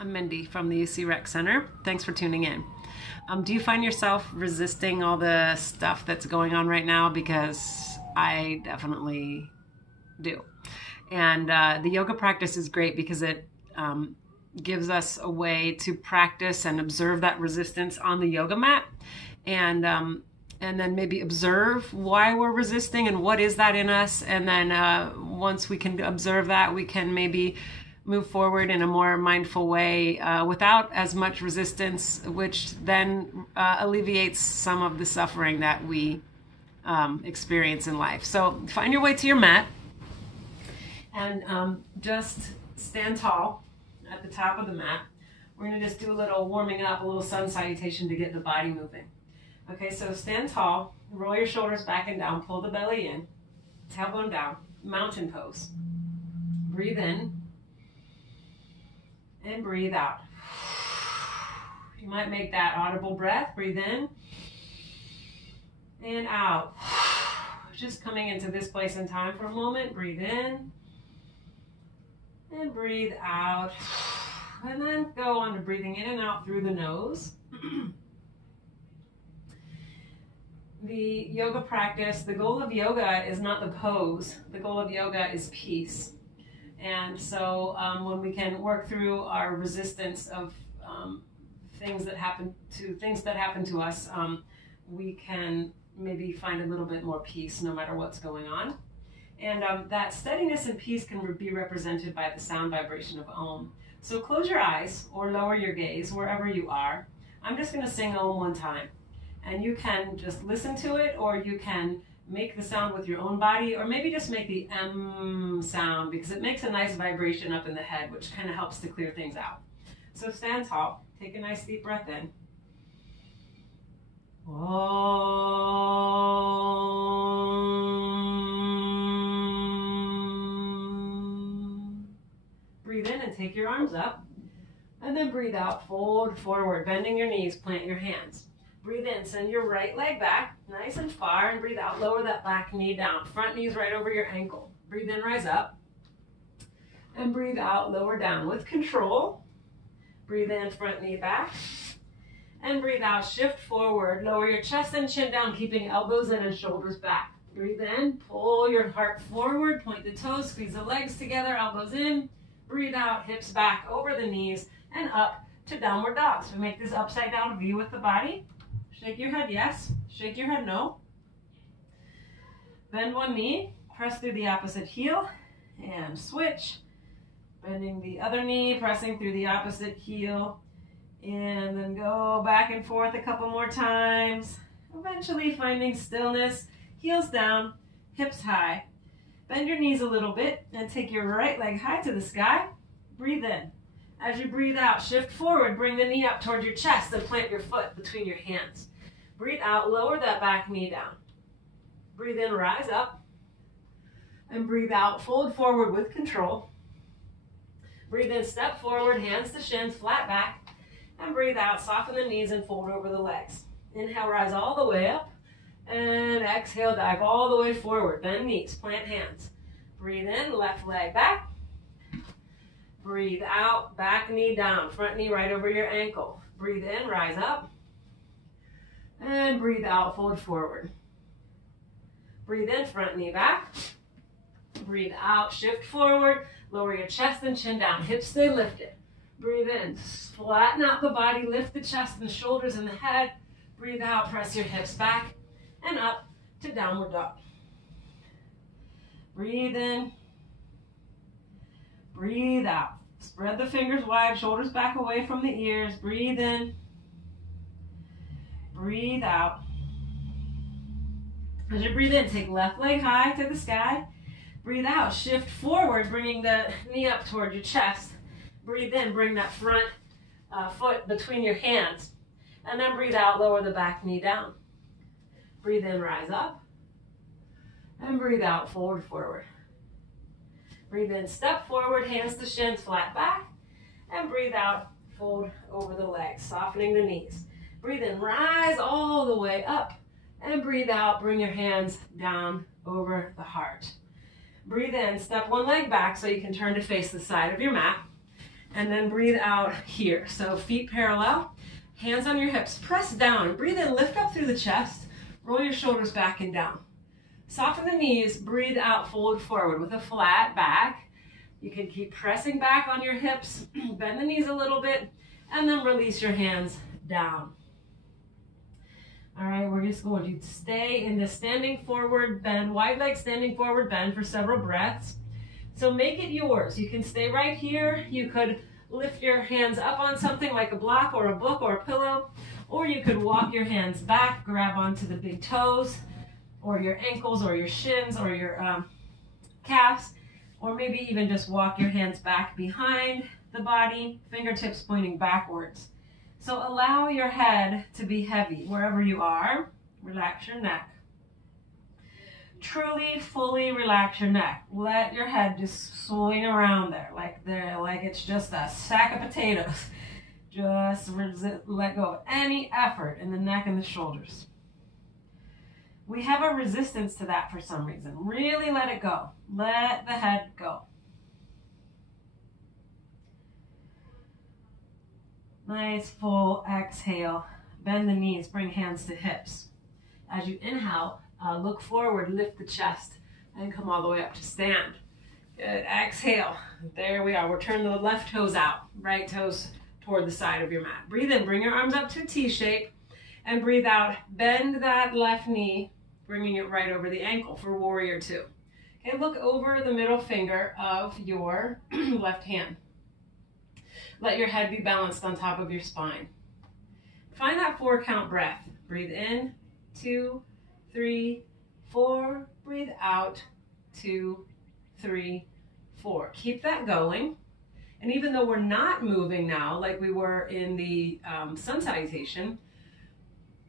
I'm Mindy from the UC Rec Center. Thanks for tuning in. Do you find yourself resisting all the stuff that's going on right now? Because I definitely do. And the yoga practice is great because it gives us a way to practice and observe that resistance on the yoga mat, and then maybe observe why we're resisting and what is that in us. And then once we can observe that, we can maybe move forward in a more mindful way without as much resistance, which then alleviates some of the suffering that we experience in life. So find your way to your mat and just stand tall at the top of the mat. We're going to just do a little warming up, a little sun salutation to get the body moving. Okay, so stand tall, roll your shoulders back and down, pull the belly in, tailbone down, mountain pose. Breathe in and breathe out. You might make that audible breath. Breathe in and out. Just coming into this place and time for a moment. Breathe in and breathe out. And then go on to breathing in and out through the nose. The yoga practice, the goal of yoga is not the pose. The goal of yoga is peace. And so when we can work through our resistance of things that happen to us, we can maybe find a little bit more peace no matter what's going on. And that steadiness and peace can be represented by the sound vibration of Om. So close your eyes or lower your gaze wherever you are. I'm just going to sing Om one time. And you can just listen to it, or you can make the sound with your own body, or maybe just make the M sound, because it makes a nice vibration up in the head, which kind of helps to clear things out. So stand tall, take a nice deep breath in. Om. Breathe in and take your arms up, and then breathe out, fold forward, bending your knees, plant your hands. Breathe in, send your right leg back, nice and far, and breathe out, lower that back knee down. Front knee's right over your ankle. Breathe in, rise up, and breathe out, lower down. With control, breathe in, front knee back, and breathe out, shift forward, lower your chest and chin down, keeping elbows in and shoulders back. Breathe in, pull your heart forward, point the toes, squeeze the legs together, elbows in. Breathe out, hips back over the knees, and up to downward dog. So we make this upside down view with the body. Shake your head yes, shake your head no. Bend one knee, press through the opposite heel, and switch. Bending the other knee, pressing through the opposite heel, and then go back and forth a couple more times. Eventually finding stillness, heels down, hips high. Bend your knees a little bit and take your right leg high to the sky. Breathe in. As you breathe out, shift forward, bring the knee up toward your chest and plant your foot between your hands. Breathe out, lower that back knee down. Breathe in, rise up. And breathe out, fold forward with control. Breathe in, step forward, hands to shins, flat back. And breathe out, soften the knees and fold over the legs. Inhale, rise all the way up. And exhale, dive all the way forward. Bend knees, plant hands. Breathe in, left leg back. Breathe out, back knee down, front knee right over your ankle. Breathe in, rise up. And breathe out, fold forward. Breathe in, front knee back. Breathe out, shift forward, lower your chest and chin down, hips stay lifted. Breathe in, flatten out the body, lift the chest and the shoulders and the head. Breathe out, press your hips back and up to downward dog. Breathe in. Breathe out. Spread the fingers wide, shoulders back away from the ears. Breathe in. Breathe out. As you breathe in, take left leg high to the sky. Breathe out, shift forward, bringing the knee up toward your chest. Breathe in, bring that front foot between your hands. And then breathe out, lower the back knee down. Breathe in, rise up. And breathe out, fold forward. Breathe in, step forward, hands to shins, flat back. And breathe out, fold over the legs, softening the knees. Breathe in, rise all the way up. And breathe out, bring your hands down over the heart. Breathe in, step one leg back so you can turn to face the side of your mat. And then breathe out here. So feet parallel, hands on your hips, press down. Breathe in, lift up through the chest, roll your shoulders back and down. Soften the knees, breathe out, fold forward with a flat back. You can keep pressing back on your hips, bend the knees a little bit, and then release your hands down. All right, we're just going to stay in the standing forward bend, wide leg standing forward bend for several breaths. So make it yours. You can stay right here. You could lift your hands up on something like a block or a book or a pillow, or you could walk your hands back, grab onto the big toes, or your ankles, or your shins, or your calves, or maybe even just walk your hands back behind the body, fingertips pointing backwards. So allow your head to be heavy wherever you are. Relax your neck. Truly, fully relax your neck. Let your head just swing around there, like it's just a sack of potatoes. Just let go of any effort in the neck and the shoulders. We have a resistance to that for some reason. Really let it go. Let the head go. Nice full exhale. Bend the knees, bring hands to hips. As you inhale, look forward, lift the chest, and come all the way up to stand. Good. Exhale. There we are. We're turning the left toes out, right toes toward the side of your mat. Breathe in, bring your arms up to a T shape, and breathe out. Bend that left knee, bringing it right over the ankle for warrior two. Okay, look over the middle finger of your left hand. Let your head be balanced on top of your spine. Find that 4 count breath. Breathe in, 2, 3, 4. Breathe out, 2, 3, 4. Keep that going. And even though we're not moving now, like we were in the sun salutation,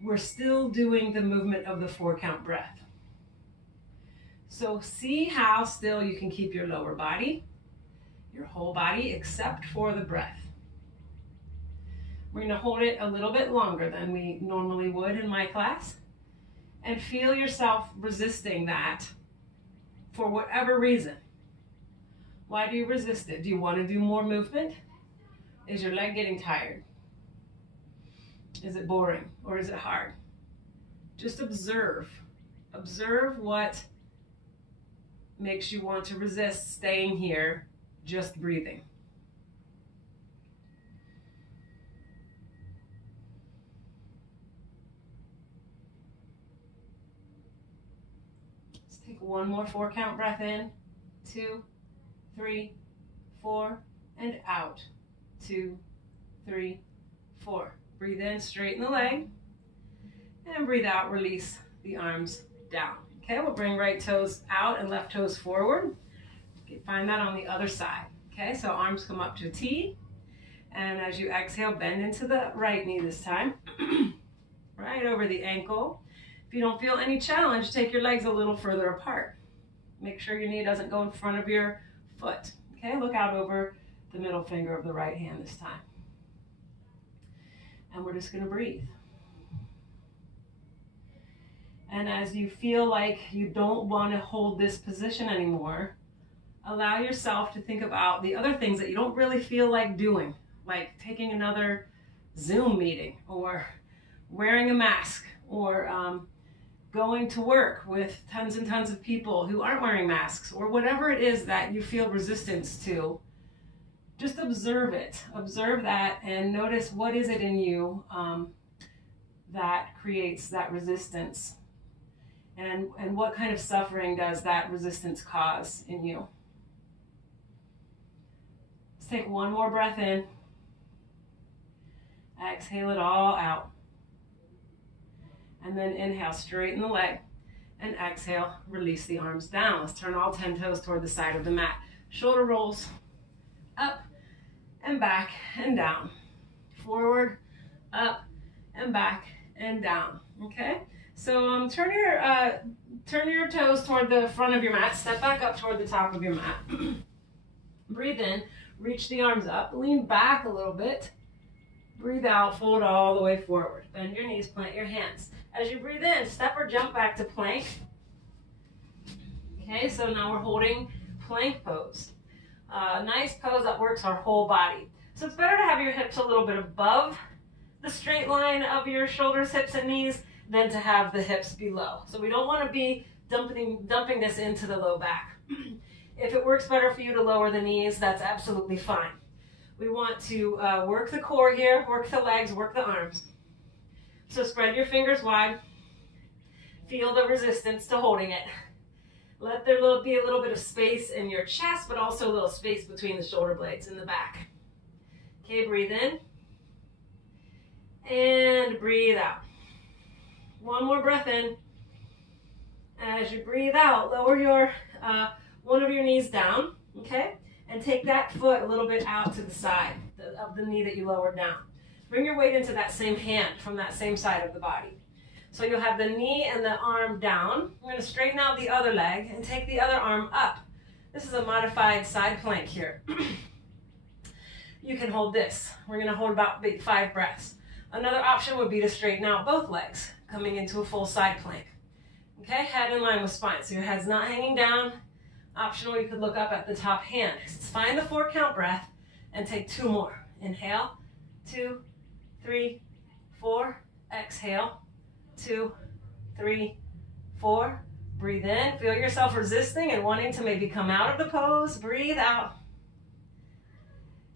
we're still doing the movement of the 4 count breath. So see how still you can keep your lower body, your whole body, except for the breath. We're going to hold it a little bit longer than we normally would in my class. And feel yourself resisting that for whatever reason. Why do you resist it? Do you want to do more movement? Is your leg getting tired? Is it boring or is it hard? Just observe. Observe what makes you want to resist staying here, just breathing. Let's take one more 4 count breath in, 2, 3, 4, and out, 2, 3, 4. Breathe in, straighten the leg, and breathe out, release the arms down. Okay, we'll bring right toes out and left toes forward. Okay, find that on the other side. Okay, so arms come up to a T, and as you exhale, bend into the right knee this time, right over the ankle. If you don't feel any challenge, take your legs a little further apart. Make sure your knee doesn't go in front of your foot. Okay, look out over the middle finger of the right hand this time. And we're just going to breathe. And as you feel like you don't want to hold this position anymore, allow yourself to think about the other things that you don't really feel like doing, like taking another Zoom meeting, or wearing a mask, or going to work with tons and tons of people who aren't wearing masks, or whatever it is that you feel resistance to. Just observe it. Observe that and notice what is it in you that creates that resistance. And what kind of suffering does that resistance cause in you? Let's take one more breath in. Exhale it all out. And then inhale, straighten the leg. And exhale, release the arms down. Let's turn all 10 toes toward the side of the mat. Shoulder rolls up and back and down. Forward, up and back and down. Okay? So turn your toes toward the front of your mat. Step back up toward the top of your mat. Breathe in. Reach the arms up. Lean back a little bit. Breathe out. Fold all the way forward. Bend your knees. Plant your hands. As you breathe in, step or jump back to plank. Okay, so now we're holding plank pose. Nice pose that works our whole body. So it's better to have your hips a little bit above the straight line of your shoulders, hips, and knees than to have the hips below. So we don't want to be dumping this into the low back. If it works better for you to lower the knees, that's absolutely fine. We want to work the core here, work the legs, work the arms. So spread your fingers wide. Feel the resistance to holding it. Let there be a little bit of space in your chest, but also a little space between the shoulder blades in the back. Okay, breathe in. And breathe out. One more breath in. As you breathe out, lower your one of your knees down, okay? And take that foot a little bit out to the side of the knee that you lowered down. Bring your weight into that same hand from that same side of the body. So you'll have the knee and the arm down. I'm going to straighten out the other leg and take the other arm up. This is a modified side plank here. You can hold this. We're going to hold about 5 breaths. Another option would be to straighten out both legs, coming into a full side plank. Okay, head in line with spine. So your head's not hanging down. Optional, you could look up at the top hand. Find the 4 count breath and take 2 more. Inhale, 2, 3, 4. Exhale, 2, 3, 4. Breathe in. Feel yourself resisting and wanting to maybe come out of the pose. Breathe out.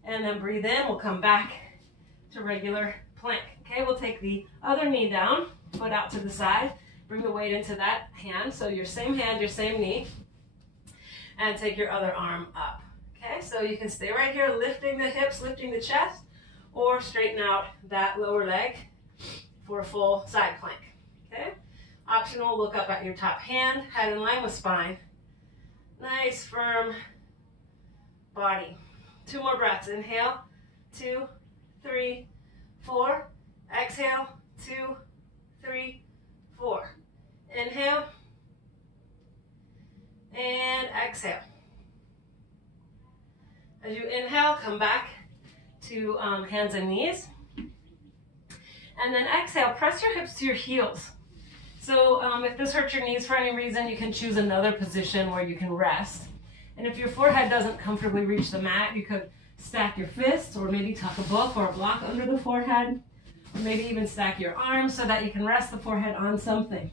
And then breathe in. We'll come back to regular plank. Okay, we'll take the other knee down, foot out to the side. Bring the weight into that hand. So your same hand, your same knee. And take your other arm up. Okay, so you can stay right here, lifting the hips, lifting the chest, or straighten out that lower leg for a full side plank. Okay, optional, look up at your top hand, head in line with spine. Nice, firm body. 2 more breaths. Inhale, 2, 3, 4. Exhale, 2, 3, 4. Inhale. And exhale. As you inhale, come back to hands and knees. And then exhale, press your hips to your heels. So if this hurts your knees for any reason, you can choose another position where you can rest. And if your forehead doesn't comfortably reach the mat, you could stack your fists or maybe tuck a book or a block under the forehead. Or maybe even stack your arms so that you can rest the forehead on something.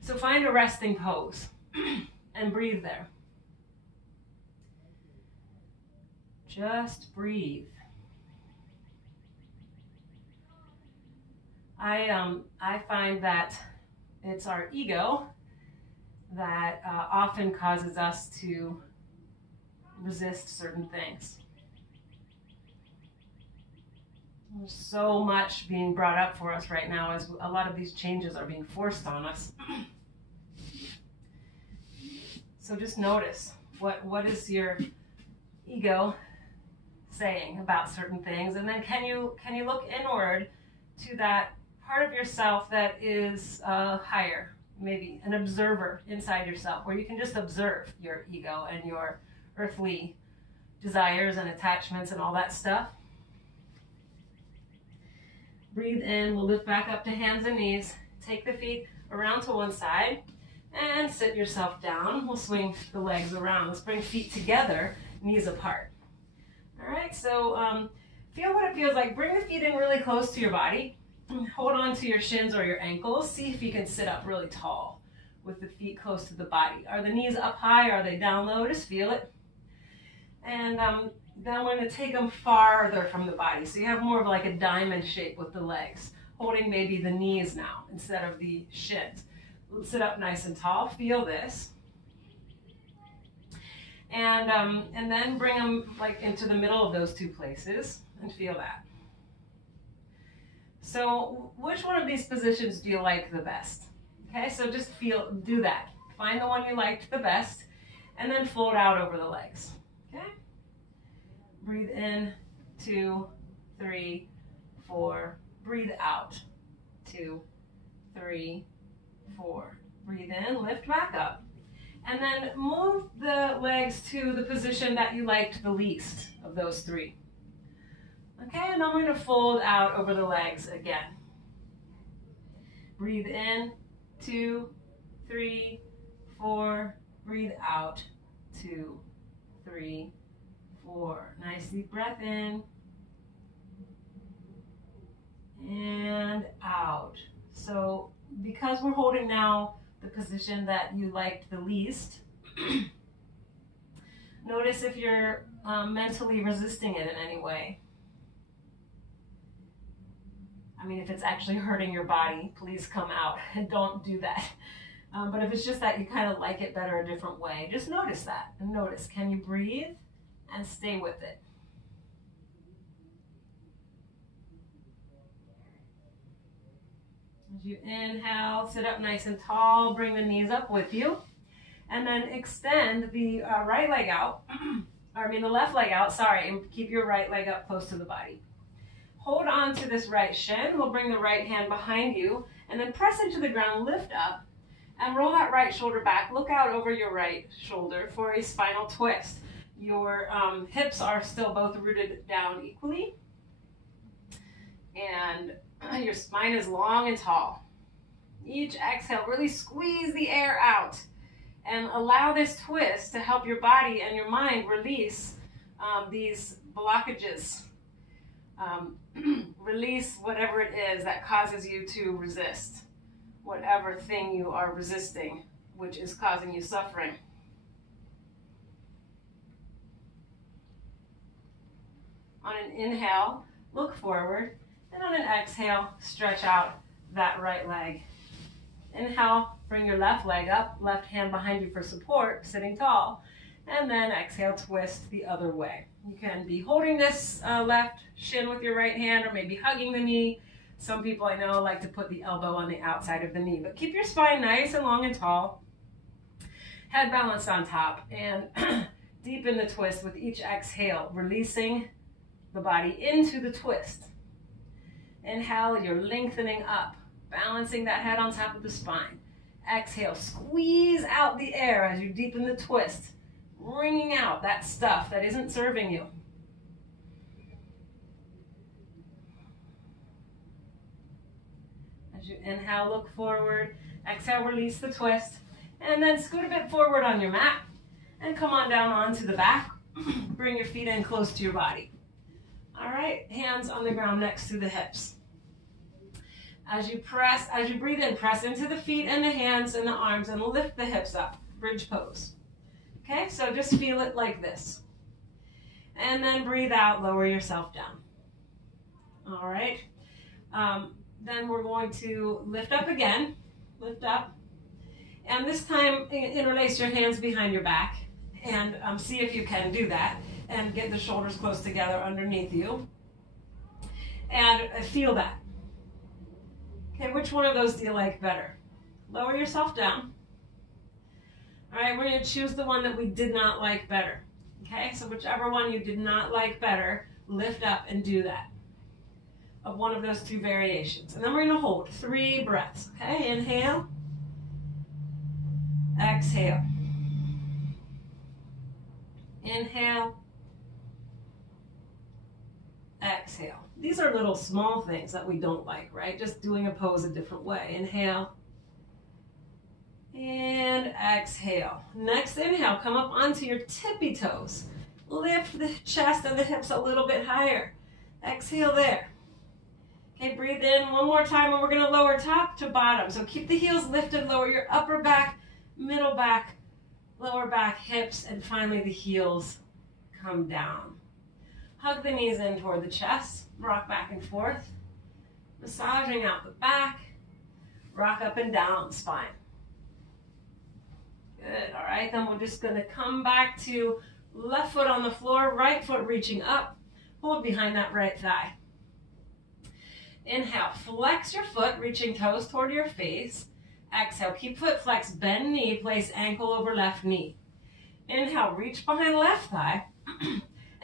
So find a resting pose. And breathe there. Just breathe. I find that it's our ego that often causes us to resist certain things. There's so much being brought up for us right now as a lot of these changes are being forced on us. So just notice, what is your ego saying about certain things? And then can you look inward to that part of yourself that is higher, maybe an observer inside yourself, where you can just observe your ego and your earthly desires and attachments and all that stuff. Breathe in. We'll lift back up to hands and knees. Take the feet around to one side. And sit yourself down. We'll swing the legs around. Let's bring feet together, knees apart. All right, so feel what it feels like. Bring the feet in really close to your body. Hold on to your shins or your ankles. See if you can sit up really tall with the feet close to the body. Are the knees up high? Are they down low? Just feel it. And then we're going to take them farther from the body. So you have more of like a diamond shape with the legs, holding maybe the knees now instead of the shins. Sit up nice and tall. Feel this. And then bring them like into the middle of those 2 places and feel that. So which one of these positions do you like the best? Okay, so just do that. Find the one you liked the best and then fold out over the legs. Okay? Breathe in, 2, 3, 4. Breathe out, 2, 3, 4. Breathe in, lift back up. And then move the legs to the position that you liked the least of those 3. Okay, and I'm going to fold out over the legs again. Breathe in, 2, 3, 4. Breathe out, 2, 3, 4. Nice deep breath in. And out. So because we're holding now the position that you liked the least, notice if you're mentally resisting it in any way. I mean, if it's actually hurting your body, please come out and don't do that. But if it's just that you kind of like it better a different way, just notice that. And notice, can you breathe and stay with it? As you inhale, sit up nice and tall, bring the knees up with you. And then extend the right leg out, the left leg out, and keep your right leg up close to the body. Hold on to this right shin. We'll bring the right hand behind you and then press into the ground, lift up, and roll that right shoulder back. Look out over your right shoulder for a spinal twist. Your hips are still both rooted down equally, and your spine is long and tall. Each exhale, really squeeze the air out and allow this twist to help your body and your mind release these blockages. Release whatever it is that causes you to resist, whatever thing you are resisting, which is causing you suffering. On an inhale, look forward, and on an exhale, stretch out that right leg. Inhale, bring your left leg up, left hand behind you for support, sitting tall, and then exhale, twist the other way. You can be holding this left shin with your right hand, or maybe hugging the knee. Some people I know like to put the elbow on the outside of the knee, but keep your spine nice and long and tall. Head balanced on top, and deepen the twist with each exhale, releasing the body into the twist. Inhale, you're lengthening up, balancing that head on top of the spine. Exhale, squeeze out the air as you deepen the twist, wringing out that stuff that isn't serving you. As you inhale, look forward. Exhale, release the twist. And then scoot a bit forward on your mat and come on down onto the back. Bring your feet in close to your body. All right, hands on the ground next to the hips. As you breathe in, press into the feet and the hands and the arms and lift the hips up, bridge pose. Okay, so just feel it like this. And then breathe out, lower yourself down. All right, then we're going to lift up again, lift up. And this time, interlace your hands behind your back and see if you can do that. And get the shoulders close together underneath you. And feel that. Okay, which one of those do you like better? Lower yourself down. All right, we're going to choose the one that we did not like better. Okay, so whichever one you did not like better, lift up and do that. Of one of those two variations. And then we're going to hold 3 breaths. Okay, inhale. Exhale. Inhale. Exhale. These are little small things that we don't like, right? Just doing a pose a different way. Inhale. And exhale. Next inhale, come up onto your tippy toes. Lift the chest and the hips a little bit higher. Exhale there. Okay, breathe in one more time, and we're going to lower top to bottom. So keep the heels lifted, lower your upper back, middle back, lower back, hips, and finally the heels come down. Hug the knees in toward the chest, rock back and forth, massaging out the back, rock up and down the spine. Good, all right, then we're just gonna come back to left foot on the floor, right foot reaching up, hold behind that right thigh. Inhale, flex your foot, reaching toes toward your face. Exhale, keep foot flexed, bend knee, place ankle over left knee. Inhale, reach behind left thigh.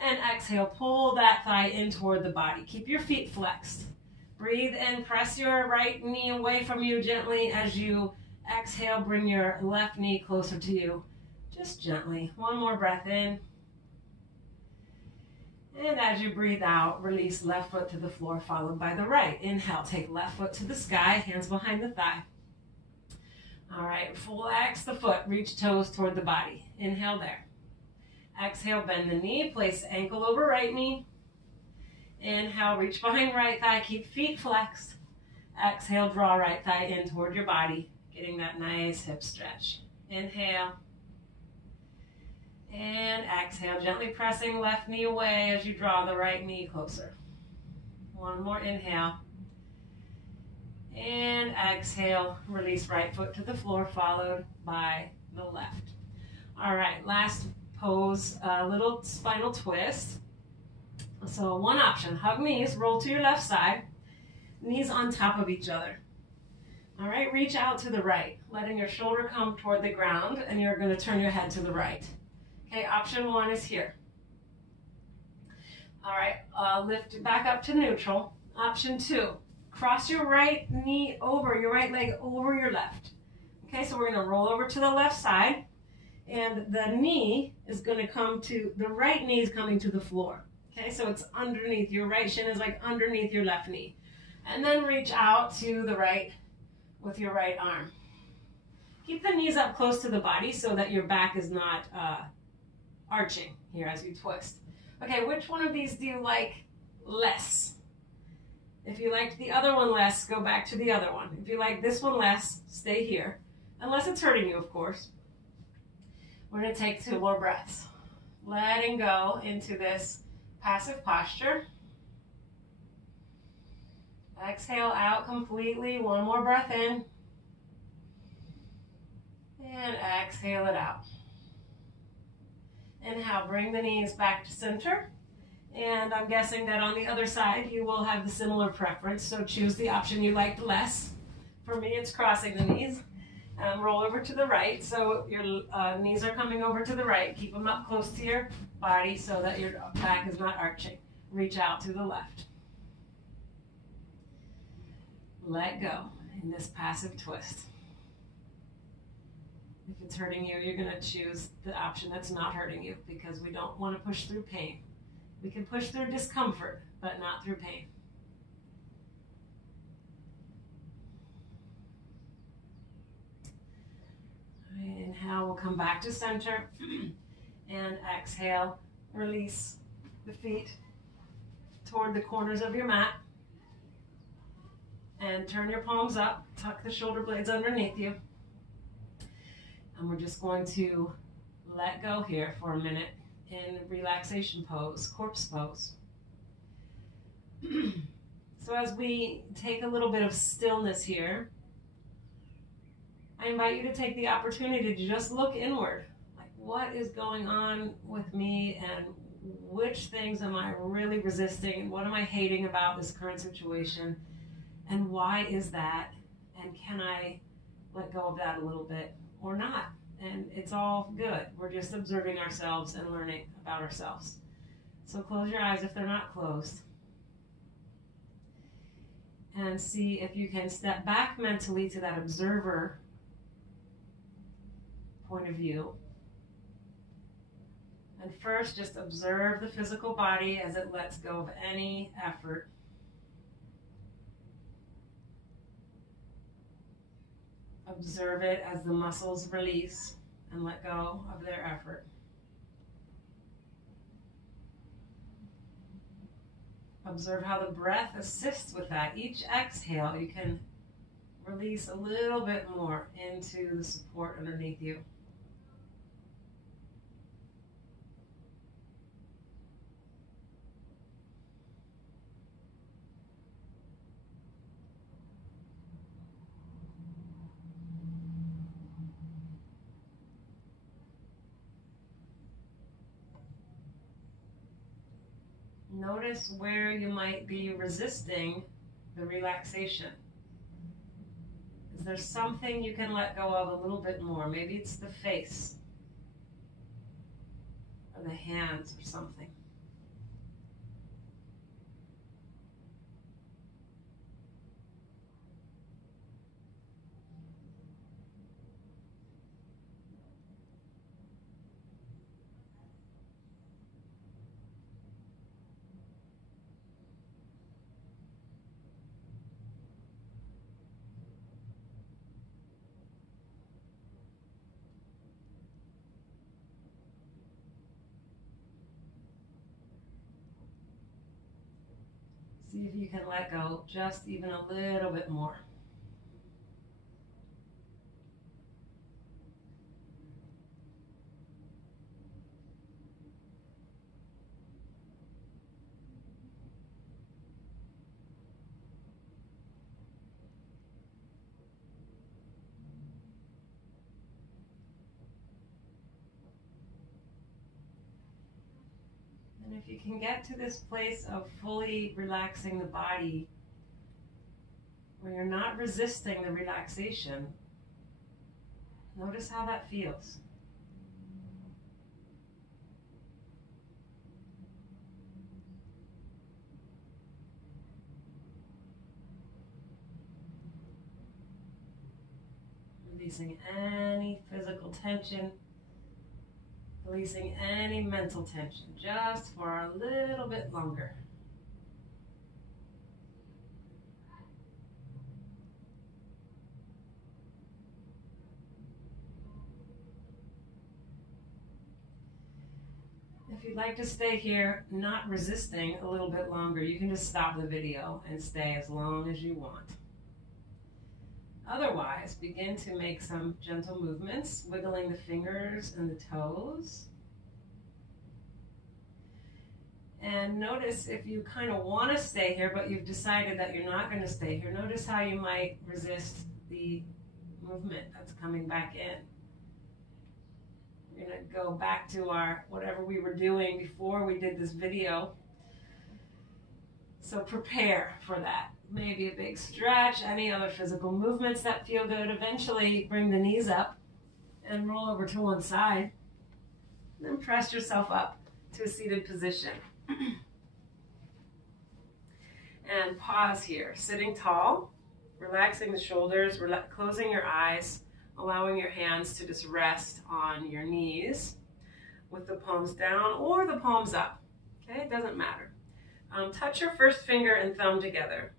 And exhale, pull that thigh in toward the body. Keep your feet flexed. Breathe in, press your right knee away from you gently. As you exhale, bring your left knee closer to you. Just gently. One more breath in. And as you breathe out, release left foot to the floor, followed by the right. Inhale, take left foot to the sky, hands behind the thigh. All right, flex the foot, reach toes toward the body. Inhale there. Exhale, bend the knee, place ankle over right knee. Inhale, reach behind right thigh, keep feet flexed. Exhale, draw right thigh in toward your body, getting that nice hip stretch. Inhale. And exhale, gently pressing left knee away as you draw the right knee closer. One more inhale. And exhale, release right foot to the floor, followed by the left. All right, last pose, a little spinal twist. So one option, hug knees, roll to your left side, knees on top of each other. All right, reach out to the right, letting your shoulder come toward the ground, and you're going to turn your head to the right. Okay, option one is here. All right, lift back up to neutral. Option two, cross your right knee over, your right leg over your left. Okay, so we're going to roll over to the left side, and the knee is going to come to, the right knee is coming to the floor. Okay, so it's underneath, your right shin is like underneath your left knee. And then reach out to the right with your right arm. Keep the knees up close to the body so that your back is not arching here as you twist. Okay, which one of these do you like less? If you liked the other one less, go back to the other one. If you like this one less, stay here. Unless it's hurting you, of course. We're going to take 2 more breaths. Letting go into this passive posture. Exhale out completely. One more breath in. And exhale it out. Inhale, bring the knees back to center. And I'm guessing that on the other side you will have the similar preference, so choose the option you liked less. For me, it's crossing the knees. Roll over to the right, so your knees are coming over to the right. Keep them up close to your body so that your back is not arching. Reach out to the left. Let go in this passive twist. If it's hurting you, you're going to choose the option that's not hurting you, because we don't want to push through pain. We can push through discomfort, but not through pain. All right, inhale, we'll come back to center. And exhale, release the feet toward the corners of your mat. And turn your palms up, tuck the shoulder blades underneath you. And we're just going to let go here for a minute in relaxation pose, corpse pose. So as we take a little bit of stillness here, I invite you to take the opportunity to just look inward. Like, what is going on with me, and which things am I really resisting, and what am I hating about this current situation, and why is that, and can I let go of that a little bit or not? And it's all good. We're just observing ourselves and learning about ourselves. So close your eyes if they're not closed. And see if you can step back mentally to that observer point of view. And first, just observe the physical body as it lets go of any effort. Observe it as the muscles release and let go of their effort. Observe how the breath assists with that. Each exhale, you can release a little bit more into the support underneath you. Notice where you might be resisting the relaxation. Is there something you can let go of a little bit more? Maybe it's the face or the hands or something. See if you can let go just even a little bit more. And if you can get to this place of fully relaxing the body, where you're not resisting the relaxation, notice how that feels. Releasing any physical tension, releasing any mental tension, just for a little bit longer. If you'd like to stay here, not resisting a little bit longer, you can just stop the video and stay as long as you want. Otherwise, begin to make some gentle movements, wiggling the fingers and the toes. And notice if you kind of want to stay here, but you've decided that you're not going to stay here, notice how you might resist the movement that's coming back in. We're going to go back to our whatever we were doing before we did this video. So prepare for that. Maybe a big stretch, any other physical movements that feel good. Eventually bring the knees up and roll over to one side. Then press yourself up to a seated position. And pause here, sitting tall, relaxing the shoulders, closing your eyes, allowing your hands to just rest on your knees with the palms down or the palms up. Okay, it doesn't matter. Touch your first finger and thumb together.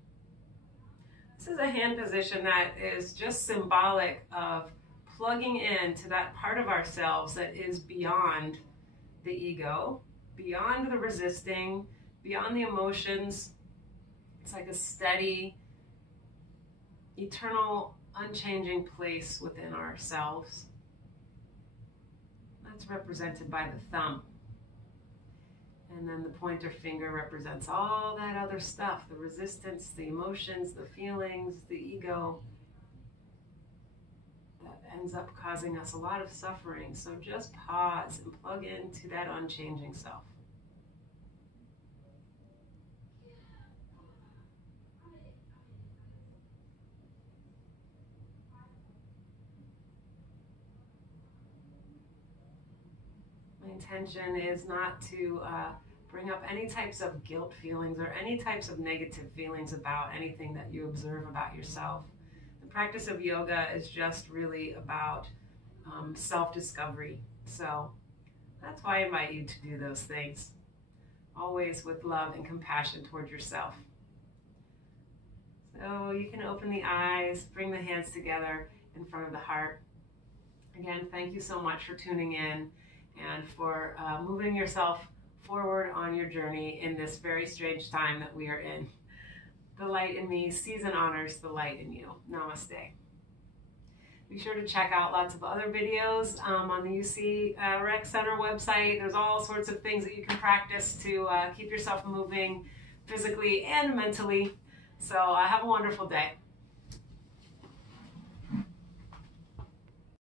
This is a hand position that is just symbolic of plugging into that part of ourselves that is beyond the ego, beyond the resisting, beyond the emotions. It's like a steady, eternal, unchanging place within ourselves. That's represented by the thumb. And then the pointer finger represents all that other stuff, the resistance, the emotions, the feelings, the ego, that ends up causing us a lot of suffering. So just pause and plug into that unchanging self. My intention is not to bring up any types of guilt feelings or any types of negative feelings about anything that you observe about yourself. The practice of yoga is just really about self-discovery. So that's why I invite you to do those things, always with love and compassion toward yourself. So you can open the eyes, bring the hands together in front of the heart. Again, thank you so much for tuning in and for moving yourself forward on your journey in this very strange time that we are in. The light in me sees and honors the light in you. Namaste. Be sure to check out lots of other videos on the UC Rec Center website. There's all sorts of things that you can practice to keep yourself moving physically and mentally. So have a wonderful day.